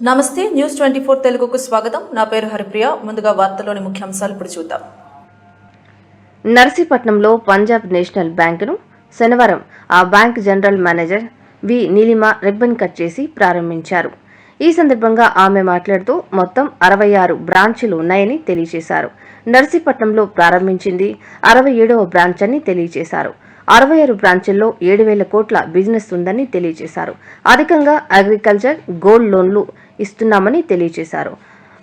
నమస్తే న్యూస్ 24 తెలుగుకు స్వాగతం. నా పేరు హరిప్రియ. ముందుగా వార్తలోని ముఖ్యాంశాలు ఇప్పుడు చూద్దాం. నర్సీపట్నంలో పంజాబ్ నేషనల్ బ్యాంకును శనివారం ఆ bank general manager we Neelima ribbon cut చేసి ప్రారంభించారు. ఈ సందర్భంగా ఆమె మాట్లాడుతూ మొత్తం 66 బ్రాంచీలు ఉన్నాయని తెలియజేశారు. నర్సీపట్నంలో ప్రారంభించింది 67వ బ్రాంచ్ అని తెలియజేశారు. 66 బ్రాంచుల్లో 7,000 కోట్ల బిజినెస్ ఉందని తెలియజేశారు. అధికంగా అగ్రికల్చర్, గోల్డ్ లోన్లు ఇస్తున్నామని తెలియజేశారు.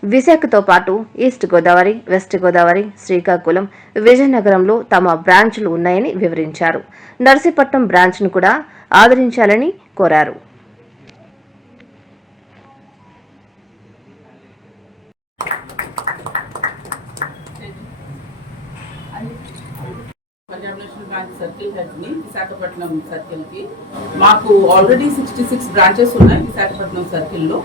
విశాఖతో పాటు ఈస్ట్ గోదావరి, వెస్ట్ గోదావరి, శ్రీకాకుళం, విజయనగరంలో తమ బ్రాంచ్లు ఉన్నాయని వివరించారు. నర్సీపట్నం బ్రాంచ్ను కూడా ఆదరించాలని కోరారు. Punjab national bank circle head ని విశాఖపట్నం సర్కిల్ కి మాకు ఆల్రెడీ 66 బ్రాంచెస్ ఉన్నాయి విశాఖపట్నం సర్కిల్ లో.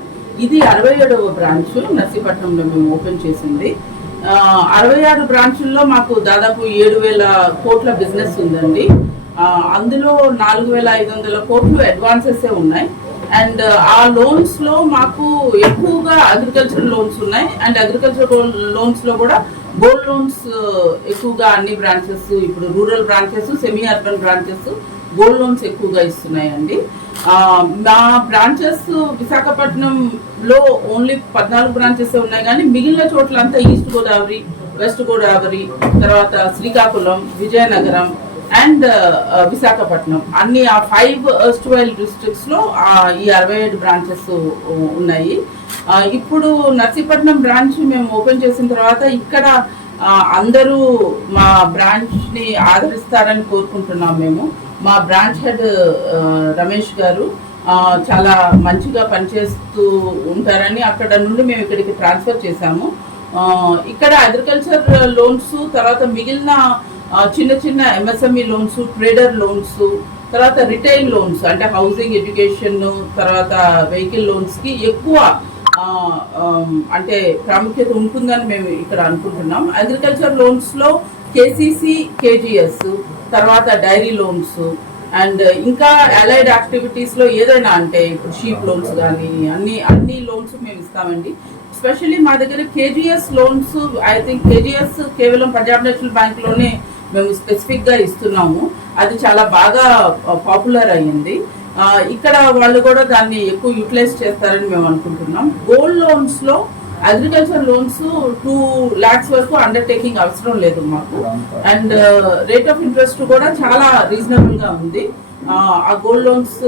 ఇది 67వ బ్రాంచ్ నర్సీపట్నంలో మేము ఓపెన్ చేసింది. 66 బ్రాంచుల్లో మాకు దాదాపు 7,000 కోట్ల బిజినెస్ ఉందండి. అందులో 4,500 కోట్లు అడ్వాన్సెస్ ఉన్నాయి. అండ్ ఆ లోన్స్ లో మాకు ఎక్కువగా అగ్రికల్చర్ లోన్స్ ఉన్నాయి. అండ్ అగ్రికల్చర్ లోన్స్ లో కూడా గోల్డ్ లోన్స్ ఎక్కువగా అన్ని బ్రాంచెస్, ఇప్పుడు rural branches, semi urban branches gold loans ఎక్కువగా ఇస్తున్నాయండి. మా బ్రాంచెస్ విశాఖపట్నంలో ఓన్లీ 14 బ్రాంచెస్ ఉన్నాయి, కానీ మిగిలిన చోట్లంతా ఈస్ట్ గోదావరి, వెస్ట్ గోదావరి, తర్వాత శ్రీకాకుళం, విజయనగరం అండ్ విశాఖపట్నం అన్ని ఆ 5 డిస్ట్రిక్ట్స్ లో ఈ 67 బ్రాంచెస్ ఉన్నాయి. ఇప్పుడు నర్సీపట్నం బ్రాంచ్ మేము ఓపెన్ చేసిన తర్వాత ఇక్కడ అందరూ మా బ్రాంచ్ ని ఆదరిస్తారని కోరుకుంటున్నాం. మేము మా బ్రాంచ్ హెడ్ రమేష్ గారు చాలా మంచిగా పనిచేస్తూ ఉంటారని అక్కడ నుండి మేము ఇక్కడికి ట్రాన్స్ఫర్ చేశాము. ఇక్కడ అగ్రికల్చర్ లోన్స్, తర్వాత మిగిలిన చిన్న చిన్న ఎంఎస్ఎంఈ లోన్స్, ట్రేడర్ లోన్స్, తర్వాత రిటైల్ లోన్స్ అంటే హౌసింగ్, ఎడ్యుకేషన్, తర్వాత వెహికల్ లోన్స్ కి ఎక్కువ అంటే ప్రాముఖ్యత ఉంటుందని మేము ఇక్కడ అనుకుంటున్నాం. అగ్రికల్చర్ లోన్స్ లో కేసీసీ, కేజీఎస్, తర్వాత డైరీ లోన్స్ అండ్ ఇంకా అలైడ్ యాక్టివిటీస్ లో ఏదైనా అంటే ఇప్పుడు షీప్ లోన్స్ కానీ అన్ని లోన్స్ మేము ఇస్తామండి. ఎస్పెషల్లీ మా దగ్గర KGs loans, I think KGs కేవలం పంజాబ్ నేషనల్ బ్యాంక్ లోనే మేము స్పెసిఫిక్ గా ఇస్తున్నాము. అది చాలా బాగా పాపులర్ అయ్యింది. ఇక్కడ వాళ్ళు కూడా దాన్ని ఎక్కువ యూటిలైజ్ చేస్తారని మేము అనుకుంటున్నాం. గోల్డ్ లోన్స్ లో అగ్రికల్చర్ లోన్స్ 2 lakhs వరకు అండర్టేకింగ్ అవసరం లేదు మాకు. అండ్ రేట్ ఆఫ్ ఇంట్రెస్ట్ కూడా చాలా రీజనబుల్ గా ఉంది. ఆ గోల్డ్ లోన్స్